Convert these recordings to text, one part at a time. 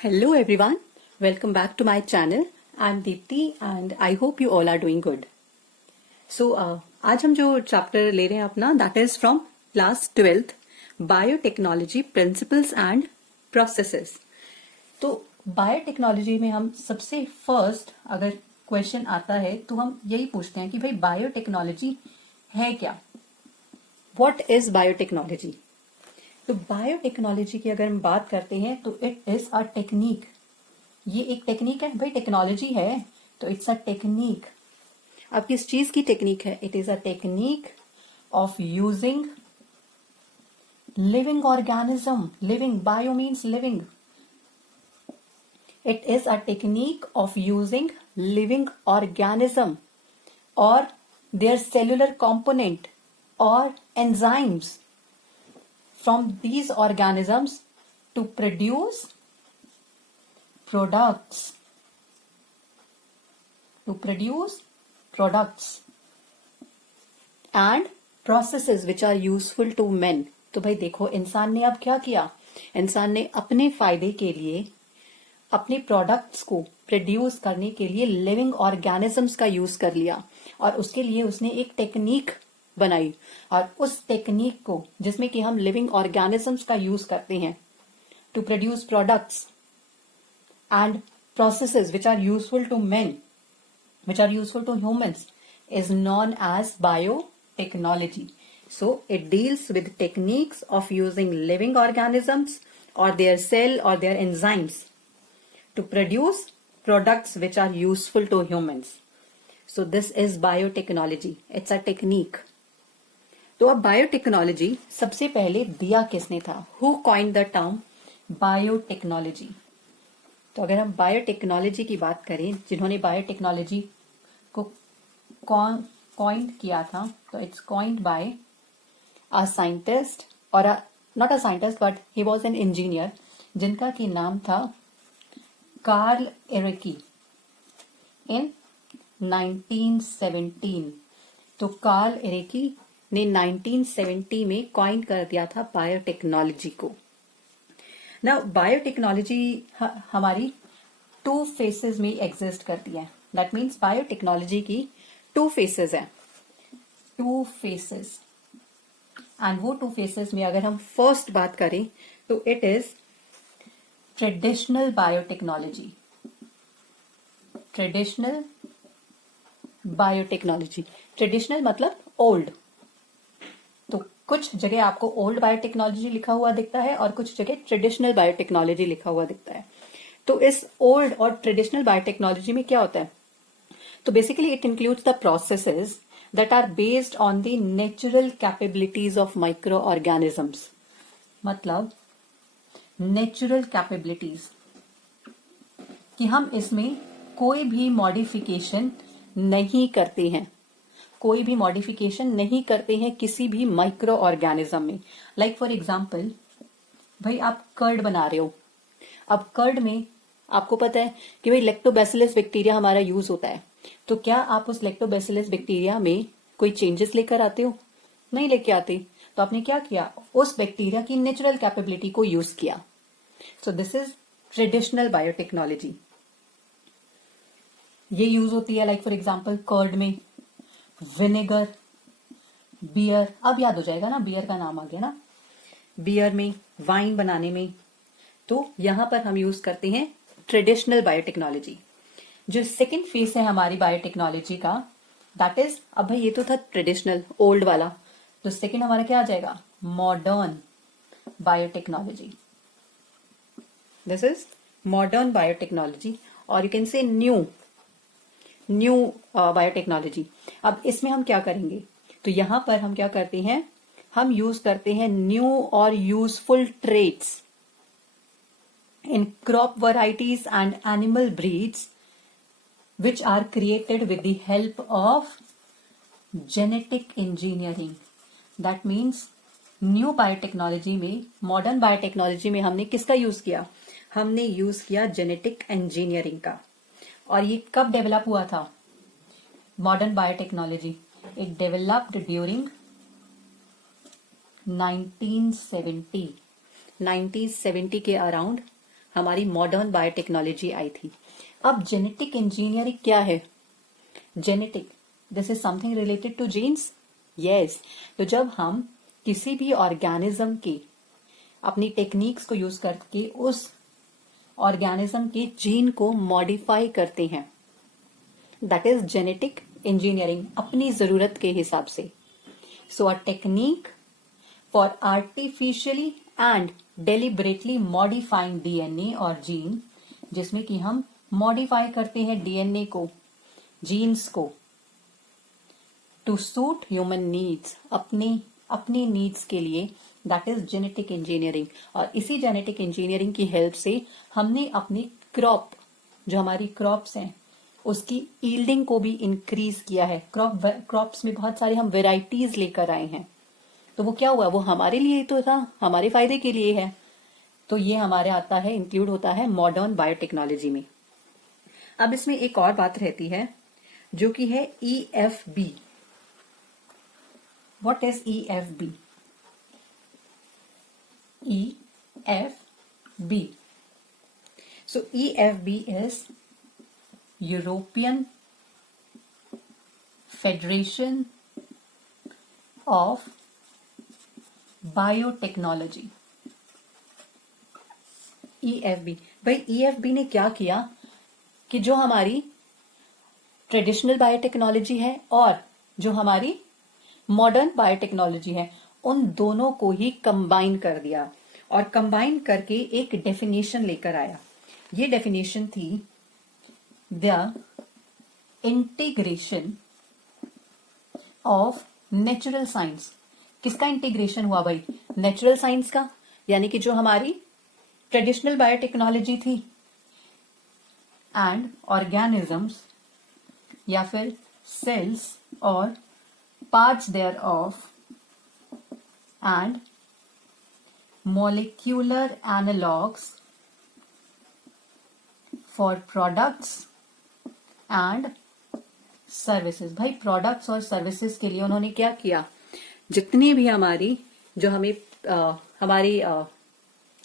Hello everyone, welcome back to my channel. I'm Deepti and I hope you all are doing good. So आज हम जो chapter ले रहे हैं अपना that is from class 12th biotechnology principles and processes. तो biotechnology में हम सबसे फर्स्ट अगर क्वेश्चन आता है तो हम यही पूछते हैं कि भाई बायोटेक्नोलॉजी है क्या. What is biotechnology? तो बायोटेक्नोलॉजी की अगर हम बात करते हैं तो इट इज अ टेक्निक. ये एक टेक्निक है भाई, टेक्नोलॉजी है तो इट्स अ टेक्निक. अब किस चीज की टेक्निक है? It is a technique of using living organism. Living, bio means living. It is a technique of using living organism और देयर सेल्युलर कंपोनेंट और enzymes from these organisms to produce products and processes which are useful to men. तो भाई देखो, इंसान ने अब क्या किया? इंसान ने अपने फायदे के लिए अपने प्रोडक्ट्स को प्रोड्यूस करने के लिए लिविंग ऑर्गेनिजम्स का यूज कर लिया और उसके लिए उसने एक टेक्निक बनाई. और उस टेक्निक को जिसमें कि हम लिविंग ऑर्गेनिजम्स का यूज करते हैं to produce products and processes which are useful to men, which are useful to humans, is known as biotechnology. So it deals with techniques of using living organisms और their cell और their enzymes to produce products which are useful to humans. So this is biotechnology. It's a technique. तो अब biotechnology सबसे पहले दिया किसने था? Who coined the term biotechnology? तो अगर हम बायोटेक्नोलॉजी की बात करें, जिन्होंने बायोटेक्नोलॉजी को कॉइन्ड किया था, तो it's coined by a scientist और not a scientist but he was an engineer जिनका की नाम था कार्ल एरेकी इन 1917. तो कार्ल एरेकी ने 1970 में कॉइन कर दिया था बायोटेक्नोलॉजी को. ना बायोटेक्नोलॉजी हमारी 2 फेसेस में एग्जिस्ट करती है. दैट मीन्स बायोटेक्नोलॉजी की 2 फेसेस हैं. 2 फेसेस. एंड वो 2 फेसेस में अगर हम फर्स्ट बात करें तो it is traditional biotechnology. Traditional biotechnology. Traditional मतलब ओल्ड. तो कुछ जगह आपको ओल्ड बायोटेक्नोलॉजी लिखा हुआ दिखता है और कुछ जगह ट्रेडिशनल बायोटेक्नोलॉजी लिखा हुआ दिखता है. तो इस ओल्ड और ट्रेडिशनल बायोटेक्नोलॉजी में क्या होता है? तो basically it includes the processes that are based on the natural capabilities of micro organisms. मतलब नेचुरल कैपेबिलिटीज कि हम इसमें कोई भी मॉडिफिकेशन नहीं करते हैं. कोई भी मॉडिफिकेशन नहीं करते हैं किसी भी माइक्रो ऑर्गेनिज्म में. लाइक फॉर एग्जाम्पल, भाई आप कर्ड बना रहे हो. अब कर्ड में आपको पता है कि भाई लैक्टोबैसिलस बैक्टीरिया हमारा यूज होता है. तो क्या आप उस लैक्टोबैसिलस बैक्टीरिया में कोई चेंजेस लेकर आते हो? नहीं लेके आते. तो आपने क्या किया? उस बैक्टीरिया की नेचुरल कैपेबिलिटी को यूज किया. सो दिस इज ट्रेडिशनल बायोटेक्नोलॉजी. ये यूज होती है लाइक फॉर एग्जाम्पल कर्ड में, विनेगर, बियर. अब याद हो जाएगा ना, बियर का नाम आ गया ना. बियर में, वाइन बनाने में. तो यहां पर हम यूज करते हैं ट्रेडिशनल बायोटेक्नोलॉजी. जो सेकेंड फेस है हमारी बायोटेक्नोलॉजी का, दैट इज, अब भाई ये तो था ट्रेडिशनल ओल्ड वाला, तो सेकेंड हमारा क्या आ जाएगा? Modern biotechnology. This is modern biotechnology और you can say new biotechnology. अब इसमें हम क्या करेंगे? तो यहां पर हम क्या करते हैं? हम यूज करते हैं न्यू और useful traits in crop varieties and animal breeds which are created with the help of genetic engineering. That means new biotechnology में, मॉडर्न बायोटेक्नोलॉजी में हमने किसका यूज किया? हमने यूज किया जेनेटिक इंजीनियरिंग का. और ये कब डेवलप हुआ था modern biotechnology? It developed during 1970. 1970 के अराउंड हमारी मॉडर्न बायोटेक्नोलॉजी आई थी। अब जेनेटिक इंजीनियरिंग क्या है? Genetic, this is something related to genes. Yes, तो जब हम किसी भी ऑर्गेनिज्म के अपनी टेक्निक्स को यूज करके उस ऑर्गेनिज्म के जीन को मॉडिफाई करते हैं, दैट इज जेनेटिक इंजीनियरिंग, अपनी जरूरत के हिसाब से। So a technique for artificially and deliberately modifying DNA और जीन, जिसमें कि हम मॉडिफाई करते हैं डीएनए को, जीन्स को, टू सूट ह्यूमन नीड्स, अपनी नीड्स के लिए, दैट इज जेनेटिक इंजीनियरिंग। और इसी जेनेटिक इंजीनियरिंग की हेल्प से हमने अपनी क्रॉप, जो हमारी क्रॉप्स हैं, उसकी ईल्डिंग को भी इंक्रीज किया है। क्रॉप्स में बहुत सारे हम वेराइटीज लेकर आए हैं, तो वो क्या हुआ, वो हमारे लिए तो था, हमारे फायदे के लिए है। तो ये हमारे आता है, इंक्लूड होता है मॉडर्न बायोटेक्नोलॉजी में। अब इसमें एक और बात रहती है जो कि है EFB। What is EFB? EFB, so EFB is European Federation of Biotechnology। EFB, भाई EFB ने क्या किया कि जो हमारी ट्रेडिशनल बायोटेक्नोलॉजी है और जो हमारी मॉडर्न बायोटेक्नोलॉजी है, उन दोनों को ही कंबाइन कर दिया और कंबाइन करके एक डेफिनेशन लेकर आया। ये डेफिनेशन थी the integration of natural science. किसका इंटीग्रेशन हुआ भाई? नेचुरल साइंस का, यानी कि जो हमारी ट्रेडिशनल बायोटेक्नोलॉजी थी, एंड ऑर्गेनिजम्स या फिर सेल्स और parts their of and molecular analogues for products and services। भाई प्रोडक्ट्स और सर्विसेज के लिए उन्होंने क्या किया, जितनी भी हमारी जो हमें हमारी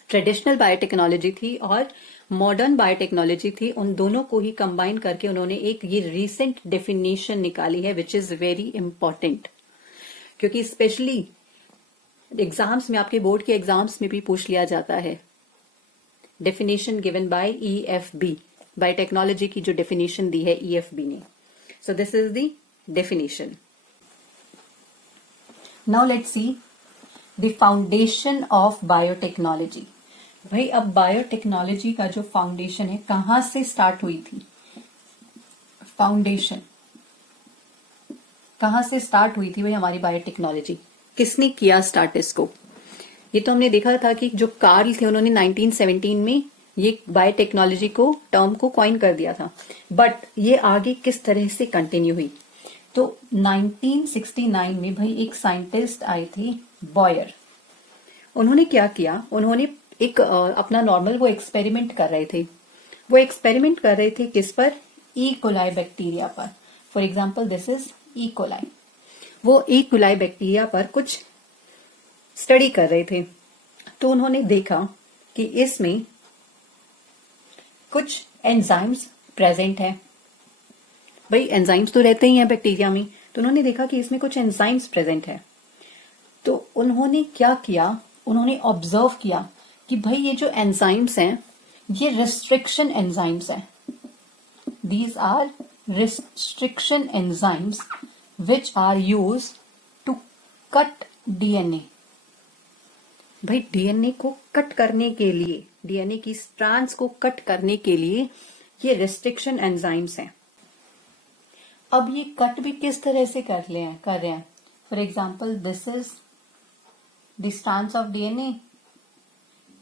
ट्रेडिशनल बायोटेक्नोलॉजी थी और मॉडर्न बायोटेक्नोलॉजी थी, उन दोनों को ही कंबाइन करके उन्होंने एक ये रीसेंट डेफिनेशन निकाली है, विच इज वेरी इंपॉर्टेंट। क्योंकि स्पेशली एग्जाम्स में, आपके बोर्ड के एग्जाम्स में भी पूछ लिया जाता है। Definition given by EFB, biotechnology की जो डेफिनेशन दी है EFB ने। सो this is the definition. Now let's see the foundation of biotechnology. भाई अब बायोटेक्नोलॉजी का जो फाउंडेशन है, कहां से स्टार्ट हुई थी? फाउंडेशन कहां से स्टार्ट हुई थी भाई हमारी बायोटेक्नोलॉजी? किसने किया स्टार्ट इसको? ये तो हमने देखा था कि जो कार्ल थे, उन्होंने 1917 में ये बायोटेक्नोलॉजी को टर्म को कॉइन कर दिया था, बट ये आगे किस तरह से कंटिन्यू हुई? तो 1969 में भाई एक साइंटिस्ट आई थी, बॉयर। उन्होंने क्या किया, उन्होंने एक अपना नॉर्मल वो एक्सपेरिमेंट कर रहे थे। वो एक्सपेरिमेंट कर रहे थे किस पर? ई कोलाई बैक्टीरिया पर। For example this is E coli. वो ई कोलाई बैक्टीरिया पर कुछ स्टडी कर रहे थे, तो उन्होंने देखा कि इसमें कुछ एंजाइम्स प्रेजेंट है। भाई एंजाइम्स तो रहते ही हैं बैक्टीरिया में, तो उन्होंने देखा कि इसमें कुछ एंजाइम्स प्रेजेंट है। तो उन्होंने क्या किया, उन्होंने ऑब्जर्व किया कि भाई ये जो एंजाइम्स हैं, ये रिस्ट्रिक्शन एंजाइम्स हैं। These are restriction enzymes which are used to cut DNA। भाई डीएनए को कट करने के लिए, डीएनए की स्ट्रैंड्स को कट करने के लिए ये रिस्ट्रिक्शन एंजाइम्स हैं। अब ये कट भी किस तरह से कर रहे हैं? For example this is the strands of DNA,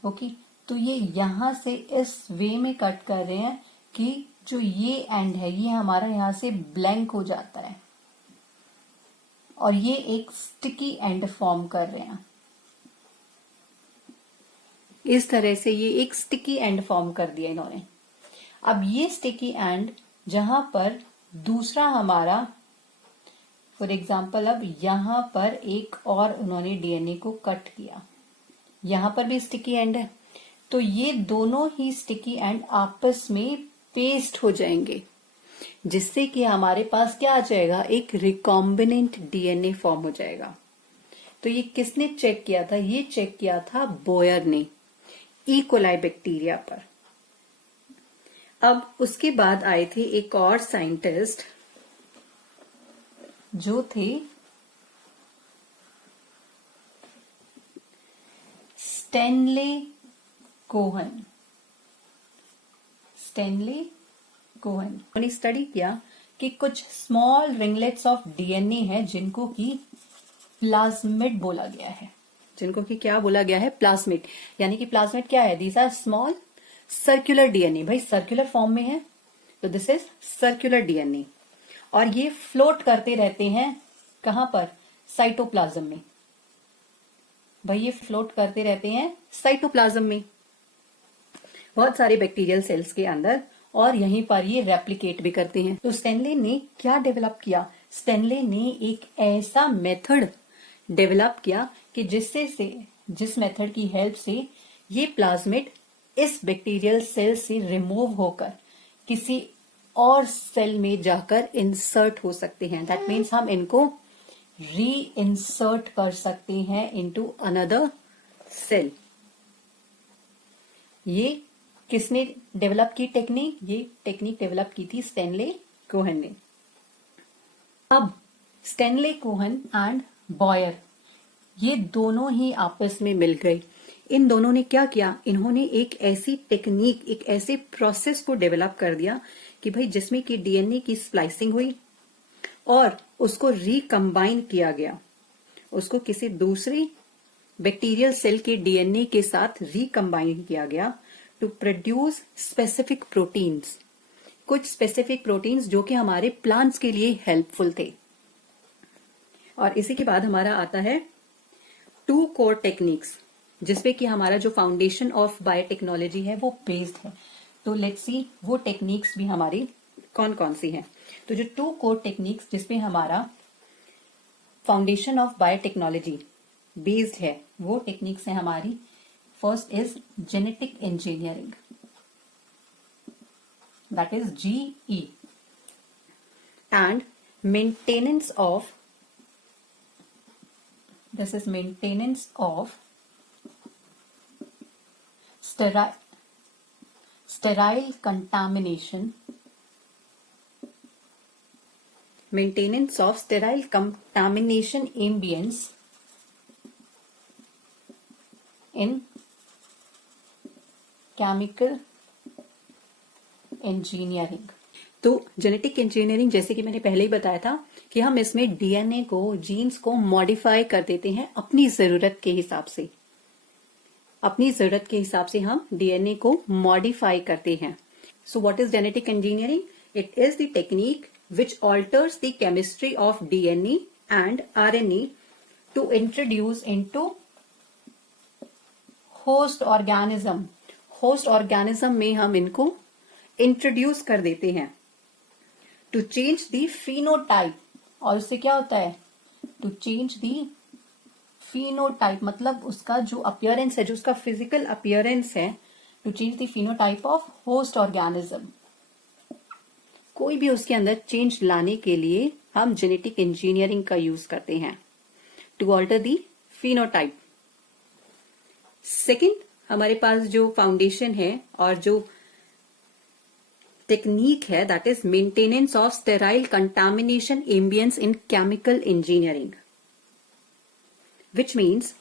okay. तो ये यहां से इस वे में कट कर रहे हैं कि जो ये एंड है, ये हमारा यहां से ब्लैंक हो जाता है और ये एक स्टिकी एंड फॉर्म कर रहे हैं। इस तरह से ये एक स्टिकी एंड फॉर्म कर दिया इन्होंने। अब ये स्टिकी एंड जहां पर दूसरा हमारा, फॉर एग्जाम्पल अब यहां पर एक और उन्होंने डीएनए को कट किया, यहां पर भी स्टिकी एंड है, तो ये दोनों ही स्टिकी एंड आपस में पेस्ट हो जाएंगे, जिससे कि हमारे पास क्या आ जाएगा, एक रिकॉम्बिनेंट डीएनए फॉर्म हो जाएगा। तो ये किसने चेक किया था? ये चेक किया था बोयर ने ई कोलाई बैक्टीरिया पर। अब उसके बाद आए थे एक और साइंटिस्ट जो थे स्टैनले कोहन। स्टैनले कोहन उन्होंने स्टडी किया कि कुछ स्मॉल रिंगलेट्स ऑफ डीएनए है जिनको कि प्लाज्मिड बोला गया है। जिनको कि क्या बोला गया है? प्लाज्मिड। यानी कि प्लाज्मिड क्या है? These are small circular DNA. भाई सर्कुलर फॉर्म में है तो दिस इज सर्कुलर डीएनए, और ये फ्लोट करते रहते हैं कहां पर? साइटोप्लाज्म में। भाई ये फ्लोट करते रहते हैं साइटोप्लाज्म में, बहुत सारे बैक्टीरियल सेल्स के अंदर, और यहीं पर ये रेप्लिकेट भी करते हैं। तो स्टैनले ने क्या डेवलप किया? स्टैनले ने एक ऐसा मेथड डेवलप किया कि जिस मेथड की हेल्प से ये प्लाज्मिड इस बैक्टीरियल सेल से रिमूव होकर किसी और सेल में जाकर इंसर्ट हो सकते हैं। दैट मीन्स हम इनको री इंसर्ट कर सकते हैं इनटू अनदर सेल। ये किसने डेवलप की टेक्निक? ये टेक्निक डेवलप की थी स्टैनले कोहन ने। अब स्टैनले कोहन एंड बॉयर ये दोनों ही आपस में मिल गए। इन दोनों ने क्या किया? इन्होंने एक ऐसी टेक्निक, एक ऐसे प्रोसेस को डेवलप कर दिया कि भाई जिसमें कि डीएनए की स्प्लाइसिंग हुई और उसको रिकम्बाइन किया गया, उसको किसी दूसरी बैक्टीरियल सेल के डीएनए के साथ रिकम्बाइन किया गया टू प्रोड्यूस स्पेसिफिक प्रोटीन्स। कुछ स्पेसिफिक प्रोटीन्स जो कि हमारे प्लांट्स के लिए हेल्पफुल थे। और इसी के बाद हमारा आता है 2 कोर टेक्निक्स, जिसपे कि हमारा जो फाउंडेशन ऑफ बायोटेक्नोलॉजी है वो बेस्ड है। तो लेट्स सी वो टेक्निक्स भी हमारी कौन कौन सी हैं। तो जो 2 कोर टेक्निक्स जिसपे हमारा फाउंडेशन ऑफ बायोटेक्नोलॉजी बेस्ड है वो टेक्निक्स है हमारी। First is genetic engineering, that is GE, and maintenance of this is maintenance of sterile contamination, maintenance of sterile contamination ambience in chemical engineering। तो genetic engineering जैसे कि मैंने पहले ही बताया था कि हम इसमें डीएनए को, जीन्स को मॉडिफाई कर देते हैं अपनी जरूरत के हिसाब से। अपनी जरूरत के हिसाब से हम डीएनए को मॉडिफाई करते हैं। So what is genetic engineering? It is the technique which alters the chemistry of DNA and RNA to introduce into host organism. Host organism में हम इनको इंट्रोड्यूस कर देते हैं टू चेंज द फिनोटाइप। और उससे क्या होता है? टू चेंज द फिनोटाइप, मतलब उसका जो अपीयरेंस है, जो उसका फिजिकल अपीयरेंस है, to change the phenotype of host organism. कोई भी उसके अंदर चेंज लाने के लिए हम जेनेटिक इंजीनियरिंग का यूज करते हैं to alter the phenotype. Second, हमारे पास जो फाउंडेशन है और जो टेक्निक है, that is maintenance of sterile contamination ambience in chemical engineering, which means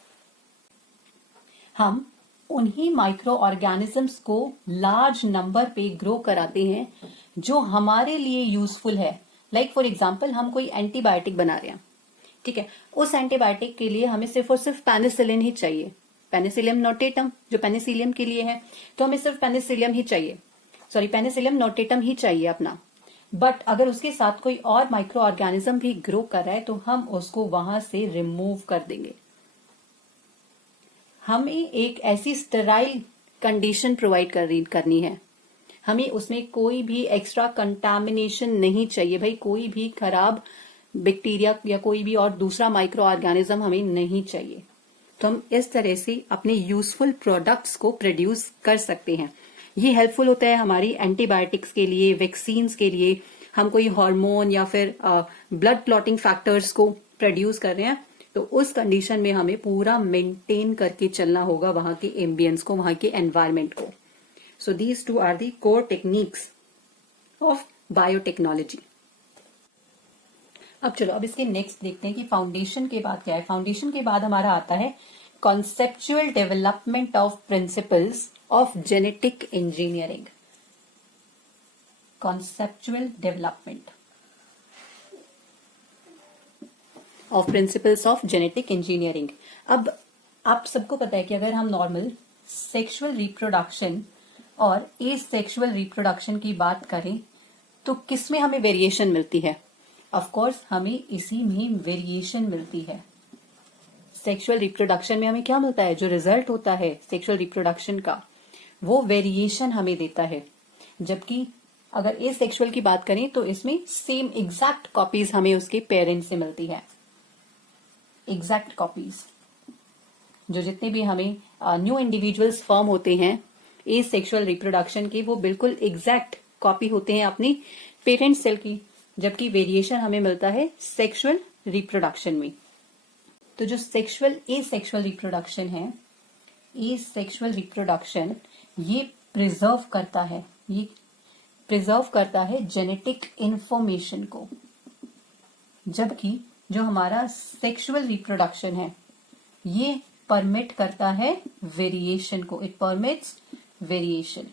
हम उन्हीं माइक्रो ऑर्गेनिजम्स को लार्ज नंबर पे ग्रो कराते हैं जो हमारे लिए यूजफुल है। लाइक फॉर एग्जाम्पल हम कोई एंटीबायोटिक बना रहे हैं, ठीक है, उस एंटीबायोटिक के लिए हमें सिर्फ और सिर्फ पेनिसिलिन ही चाहिए, पेनिसिलियम नोटेटम जो पेनिसिलियम के लिए है, तो हमें सिर्फ पेनिसिलियम ही चाहिए, सॉरी पेनिसिलियम नोटेटम ही चाहिए अपना। बट अगर उसके साथ कोई और माइक्रो ऑर्गेनिज्म भी ग्रो कर रहा है तो हम उसको वहां से रिमूव कर देंगे। हमें एक ऐसी स्टेराइल कंडीशन प्रोवाइड करनी है, हमें उसमें कोई भी एक्स्ट्रा कंटामिनेशन नहीं चाहिए। भाई कोई भी खराब बैक्टीरिया या कोई भी और दूसरा माइक्रो ऑर्गेनिज्म हमें नहीं चाहिए। तो हम इस तरह से अपने यूजफुल प्रोडक्ट्स को प्रोड्यूस कर सकते हैं। ये हेल्पफुल होता है हमारी एंटीबायोटिक्स के लिए, वैक्सीन्स के लिए। हम कोई हार्मोन या फिर ब्लड क्लॉटिंग फैक्टर्स को प्रोड्यूस कर रहे हैं, तो उस कंडीशन में हमें पूरा मेंटेन करके चलना होगा वहां के एम्बियंस को, वहां के एनवायरमेंट को। So these two are the core techniques of biotechnology. अब चलो, अब इसके नेक्स्ट देखते हैं कि फाउंडेशन के बाद क्या है। फाउंडेशन के बाद हमारा आता है conceptual development of principles of genetic engineering. Conceptual development of principles of genetic engineering. अब आप सबको पता है कि अगर हम नॉर्मल सेक्सुअल रिप्रोडक्शन और एसेक्सुअल रिप्रोडक्शन की बात करें तो किसमें हमें वेरिएशन मिलती है? ऑफ कोर्स हमें इसी में वेरिएशन मिलती है। सेक्सुअल रिप्रोडक्शन में हमें क्या मिलता है? जो रिजल्ट होता है सेक्सुअल रिप्रोडक्शन का, वो वेरिएशन हमें देता है। जबकि अगर एसेक्सुअल की बात करें तो इसमें सेम एग्जैक्ट कॉपीज हमें उसके पेरेंट्स से मिलती है। एग्जैक्ट कॉपीज, जो जितने भी हमें न्यू इंडिविजुअल्स फॉर्म होते हैं एसेक्सुअल रिप्रोडक्शन के, वो बिल्कुल एग्जैक्ट कॉपी होते हैं अपनी पेरेंट सेल की। जबकि वेरिएशन हमें मिलता है सेक्सुअल रिप्रोडक्शन में। तो जो एसेक्सुअल रिप्रोडक्शन है, एसेक्सुअल रिप्रोडक्शन ये प्रिजर्व करता है जेनेटिक इंफॉर्मेशन को। जबकि जो हमारा सेक्सुअल रिप्रोडक्शन है ये परमिट करता है वेरिएशन को। It permits variation.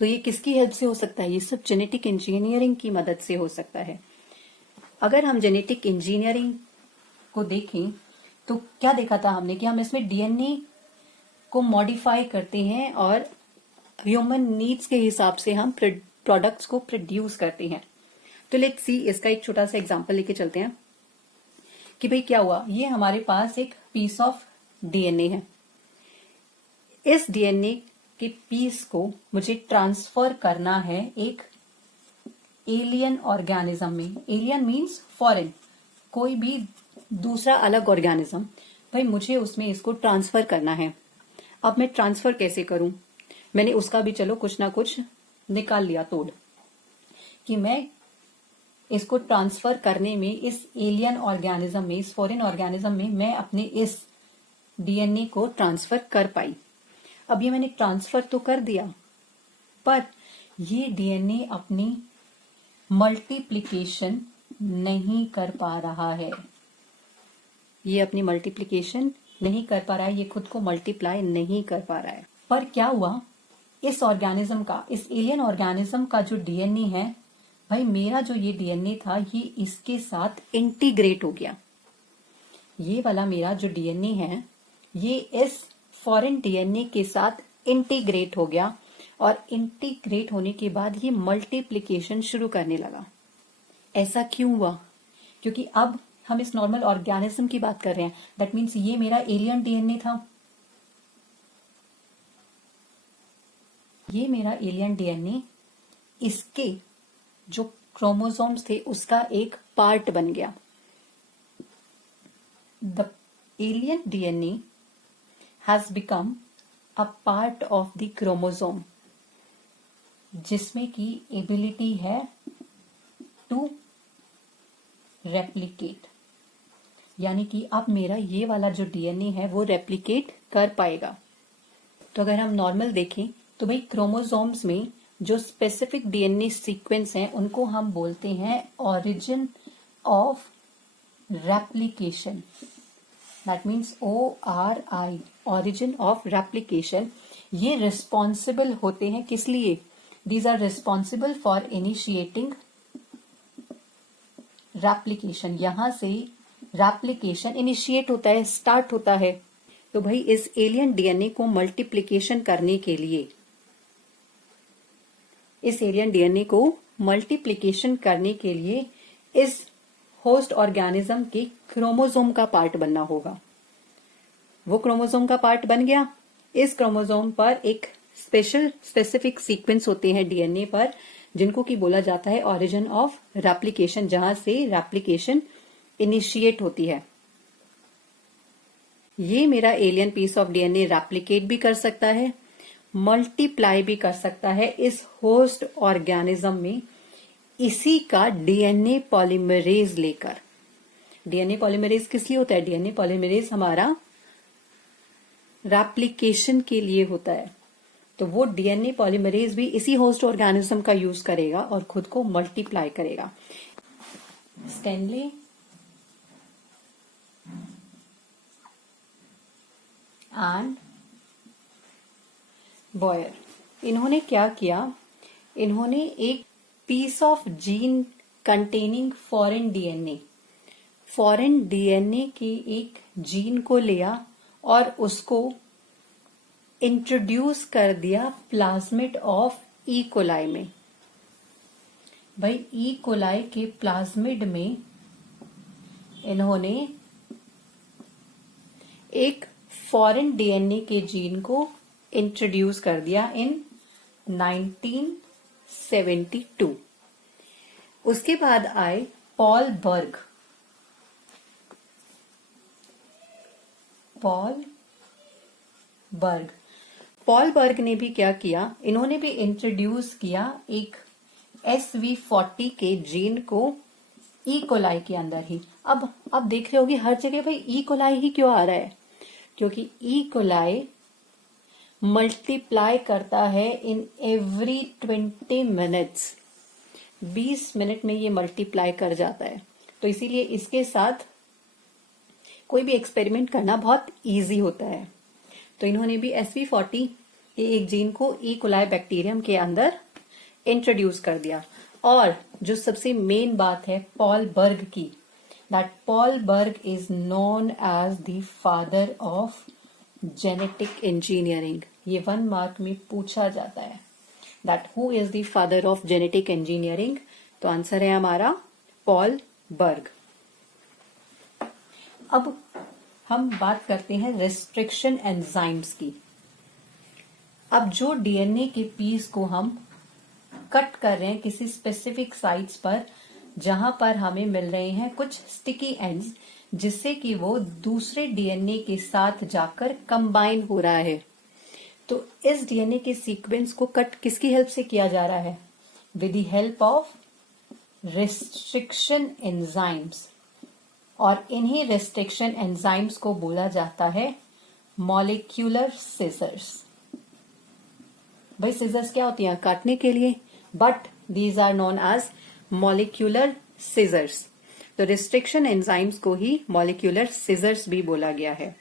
तो ये किसकी हेल्प से हो सकता है? ये सब जेनेटिक इंजीनियरिंग की मदद से हो सकता है। अगर हम जेनेटिक इंजीनियरिंग को देखें तो क्या देखा था हमने कि हम इसमें डीएनए को मॉडिफाई करते हैं और ह्यूमन नीड्स के हिसाब से हम प्रोडक्ट्स को प्रोड्यूस करते हैं। तो लेट्स सी, इसका एक छोटा सा एग्जांपल लेके चलते हैं कि भाई क्या हुआ। ये हमारे पास एक पीस ऑफ डीएनए है। इस डीएनए के पीस को मुझे ट्रांसफर करना है एक एलियन ऑर्गेनिज्म में। एलियन मीन्स फॉरेन, कोई भी दूसरा अलग ऑर्गेनिज्म। भाई मुझे उसमें इसको ट्रांसफर करना है। अब मैं ट्रांसफर कैसे करूं? मैंने उसका भी चलो कुछ ना कुछ निकाल लिया तोड़, कि मैं इसको ट्रांसफर करने में इस एलियन ऑर्गेनिज्म में, इस फॉरेन ऑर्गेनिज्म में मैं अपने इस डीएनए को ट्रांसफर कर पाई। अब ये मैंने ट्रांसफर तो कर दिया, पर ये डीएनए अपनी मल्टीप्लिकेशन नहीं कर पा रहा है। ये अपनी मल्टीप्लिकेशन नहीं कर पा रहा है, ये खुद को मल्टीप्लाई नहीं कर पा रहा है। पर क्या हुआ, इस ऑर्गेनिज्म का, इस एलियन ऑर्गेनिज्म का जो डीएनए है, भाई मेरा जो ये डीएनए था ये इसके साथ इंटीग्रेट हो गया। ये वाला मेरा जो डीएनए है ये इस फॉरेन डीएनए के साथ इंटीग्रेट हो गया, और इंटीग्रेट होने के बाद ये मल्टीप्लिकेशन शुरू करने लगा। ऐसा क्यों हुआ? क्योंकि अब हम इस नॉर्मल ऑर्गेनिज्म की बात कर रहे हैं। दैट मीन्स ये मेरा एलियन डीएनए था, ये मेरा एलियन डीएनए इसके जो क्रोमोसोम्स थे उसका एक पार्ट बन गया। The alien DNA has become a part of the chromosome, जिसमें की एबिलिटी है टू रेप्लिकेट। यानी कि अब मेरा ये वाला जो डीएनए है वो रेप्लिकेट कर पाएगा। तो अगर हम नॉर्मल देखें तो भाई क्रोमोसोम्स में जो स्पेसिफिक डीएनए सीक्वेंस हैं उनको हम बोलते हैं origin of replication. That means ORI, origin of replication. ये रिस्पॉन्सिबल होते हैं किस लिए? These are responsible for initiating replication. यहां से रेप्लिकेशन इनिशिएट होता है, स्टार्ट होता है। तो भाई इस एलियन डीएनए को मल्टीप्लिकेशन करने के लिए, इस एलियन डीएनए को मल्टीप्लिकेशन करने के लिए इस होस्ट ऑर्गेनिज्म के क्रोमोसोम का पार्ट बनना होगा। वो क्रोमोसोम का पार्ट बन गया। इस क्रोमोसोम पर एक स्पेसिफिक सीक्वेंस होते हैं डीएनए पर, जिनको की बोला जाता है ऑरिजिन ऑफ रेप्लिकेशन, जहां से रेप्लिकेशन इनिशिएट होती है। ये मेरा alien piece of DNA replicate भी कर सकता है, मल्टीप्लाई भी कर सकता है इस होस्ट ऑर्गेनिज्म में, इसी का डीएनए पॉलीमरेज लेकर। डीएनए पॉलीमरेज किस लिए होता है? डीएनए पॉलीमरेज हमारा रेप्लिकेशन के लिए होता है। तो वो डीएनए पॉलीमरेज भी इसी होस्ट ऑर्गेनिज्म का यूज करेगा और खुद को मल्टीप्लाई करेगा। स्टैनली एंड बॉयर, इन्होंने क्या किया? इन्होंने एक piece of gene containing foreign DNA के एक जीन को लिया और उसको इंट्रोड्यूस कर दिया प्लाज्मिड ऑफ ई कोलाई में। भाई ई कोलाई के प्लाज्मिड में इन्होंने एक फॉरेन डीएनए के जीन को इंट्रोड्यूस कर दिया इन 1972। उसके बाद आए पॉल बर्ग ने भी क्या किया? इन्होंने भी इंट्रोड्यूस किया एक SV40 के जीन को ई कोलाई के अंदर ही। अब देख रहे होगे हर जगह भाई ई कोलाई ही क्यों आ रहा है? क्योंकि ई कोलाई मल्टीप्लाई करता है इन एवरी 20 मिनट्स। 20 मिनट में ये मल्टीप्लाई कर जाता है। तो इसीलिए इसके साथ कोई भी एक्सपेरिमेंट करना बहुत इजी होता है। तो इन्होंने भी SV40 के एक जीन को ई कोलाई बैक्टीरियम के अंदर इंट्रोड्यूस कर दिया। और जो सबसे मेन बात है पॉल बर्ग की, that Paul Berg is known as the father of genetic engineering. ये 1 मार्क में पूछा जाता है, that who is the father of genetic engineering? तो आंसर है हमारा पॉल बर्ग। अब हम बात करते हैं रेस्ट्रिक्शन एंजाइम्स की। अब जो डीएनए के पीस को हम कट कर रहे हैं किसी स्पेसिफिक साइट्स पर, जहां पर हमें मिल रहे हैं कुछ स्टिकी एंड्स, जिससे कि वो दूसरे डीएनए के साथ जाकर कंबाइन हो रहा है। तो इस डीएनए के सीक्वेंस को कट किसकी हेल्प से किया जा रहा है? With the help of restriction enzymes. और इन्हीं रेस्ट्रिक्शन एंजाइम्स को बोला जाता है मॉलिक्यूलर सीजर्स। भाई सीजर्स क्या होती हैं? काटने के लिए, but these are known as molecular scissors. तो रेस्ट्रिक्शन एंजाइम्स को ही मॉलिक्यूलर सीजर्स भी बोला गया है।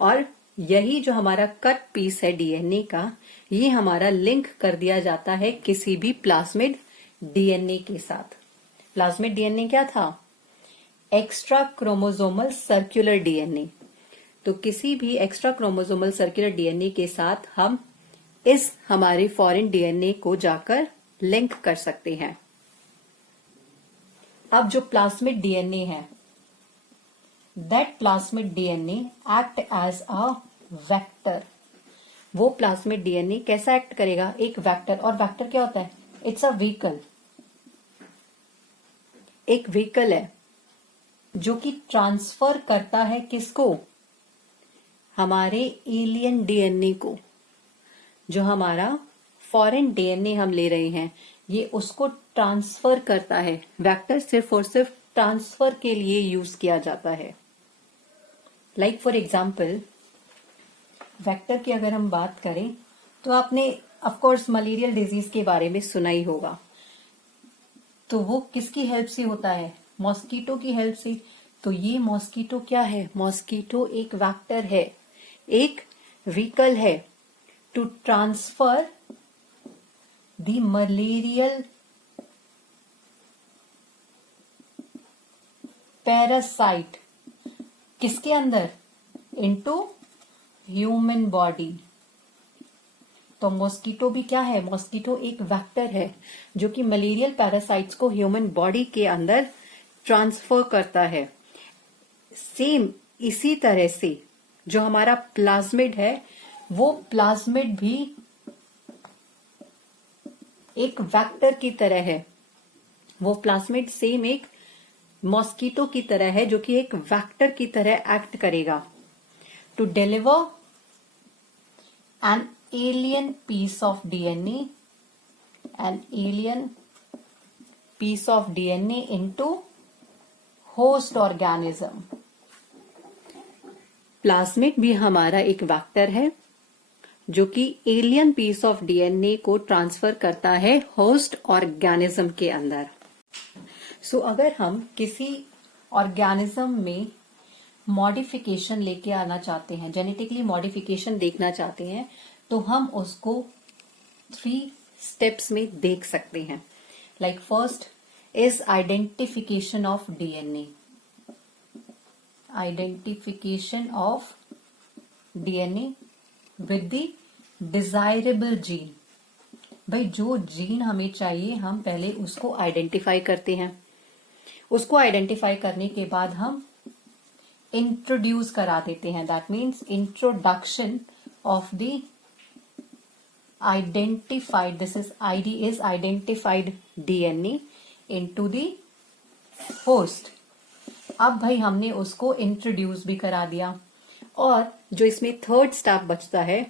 और यही जो हमारा कट पीस है डीएनए का, ये हमारा लिंक कर दिया जाता है किसी भी प्लाज्मिड डीएनए के साथ। प्लाज्मिड डीएनए क्या था? Extra chromosomal circular DNA. तो किसी भी एक्स्ट्रा क्रोमोसोमल सर्कुलर डीएनए के साथ हम इस हमारे फॉरेन डीएनए को जाकर लिंक कर सकते हैं। अब जो प्लाज्मिड डीएनए है, that plasmid DNA act as a vector. वो प्लाज्मिड डीएनए कैसा एक्ट करेगा? एक वेक्टर। और वेक्टर क्या होता है? It's a vehicle. एक व्हीकल है जो कि ट्रांसफर करता है किसको? हमारे एलियन डीएनए को। जो हमारा फॉरेन डीएनए हम ले रहे हैं, ये उसको ट्रांसफर करता है। वेक्टर सिर्फ और सिर्फ ट्रांसफर के लिए यूज किया जाता है। लाइक फॉर एग्जाम्पल, वेक्टर की अगर हम बात करें तो आपने ऑफ कोर्स मलेरियल डिजीज के बारे में सुना ही होगा। तो वो किसकी हेल्प से होता है? मॉस्किटो की हेल्प से। तो ये मॉस्किटो क्या है? मॉस्किटो एक वेक्टर है, एक व्हीकल है to transfer the malarial parasite किसके अंदर? Into human body. तो मॉस्किटो भी क्या है? मॉस्किटो एक वेक्टर है जो कि मलेरियल पैरासाइट्स को ह्यूमन बॉडी के अंदर ट्रांसफर करता है। सेम इसी तरह से जो हमारा प्लाज्मिड है, वो प्लाज्मिड भी एक वेक्टर की तरह है। वो प्लाज्मिड सेम एक मॉस्किटो की तरह है, जो कि एक वेक्टर की तरह एक्ट करेगा to deliver an alien piece of DNA, an alien piece of DNA into host organism. Plasmid भी हमारा एक वेक्टर है जो कि एलियन पीस ऑफ डीएनए को ट्रांसफर करता है होस्ट ऑर्गेनिज्म के अंदर। सो अगर हम किसी ऑर्गेनिज्म में मॉडिफिकेशन लेके आना चाहते हैं, जेनेटिकली मॉडिफिकेशन देखना चाहते हैं, तो हम उसको 3 स्टेप्स में देख सकते हैं। Like first is identification of DNA. Identification of DNA with the desirable gene. भाई जो जीन हमें चाहिए हम पहले उसको आइडेंटिफाई करते हैं। उसको आइडेंटिफाई करने के बाद हम इंट्रोड्यूस करा देते हैं। That means introduction of the identified, this is ID is identified DNA into the host. अब भाई हमने उसको इंट्रोड्यूस भी करा दिया, और जो इसमें 3rd स्टेप बचता है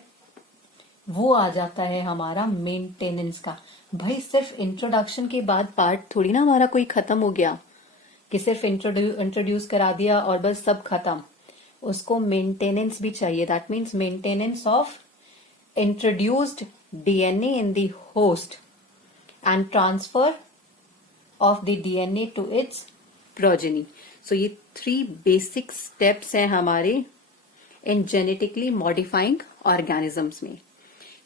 वो आ जाता है हमारा मेंटेनेंस का। भाई सिर्फ इंट्रोडक्शन के बाद पार्ट थोड़ी ना हमारा कोई खत्म हो गया कि सिर्फ इंट्रोड्यूस करा दिया और बस सब खत्म। उसको मेंटेनेंस भी चाहिए। That means maintenance of introduced DNA in the host and transfer of the DNA to its progeny. So ये 3 basic steps हैं हमारे in genetically modifying organisms में।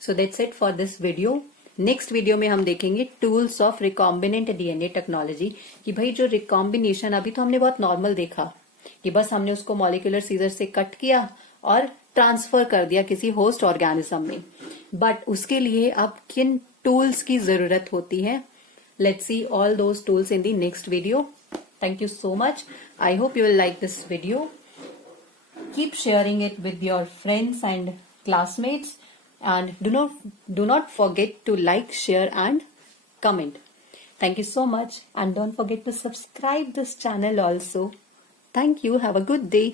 So that's it for this video. Next video में हम देखेंगे tools of recombinant DNA technology. कि भाई जो रिकॉम्बिनेशन अभी तो हमने बहुत नॉर्मल देखा कि बस हमने उसको मॉलिक्यूलर सीजर से कट किया और ट्रांसफर कर दिया किसी होस्ट ऑर्गेनिज्म में, बट उसके लिए अब किन टूल्स की जरूरत होती है, let's see all those tools in the next video. Thank you so much. I hope you will like this video. Keep sharing it with your friends and classmates, and do not forget to like, share and comment. Thank you so much, and don't forget to subscribe this channel also. Thank you. Have a good day.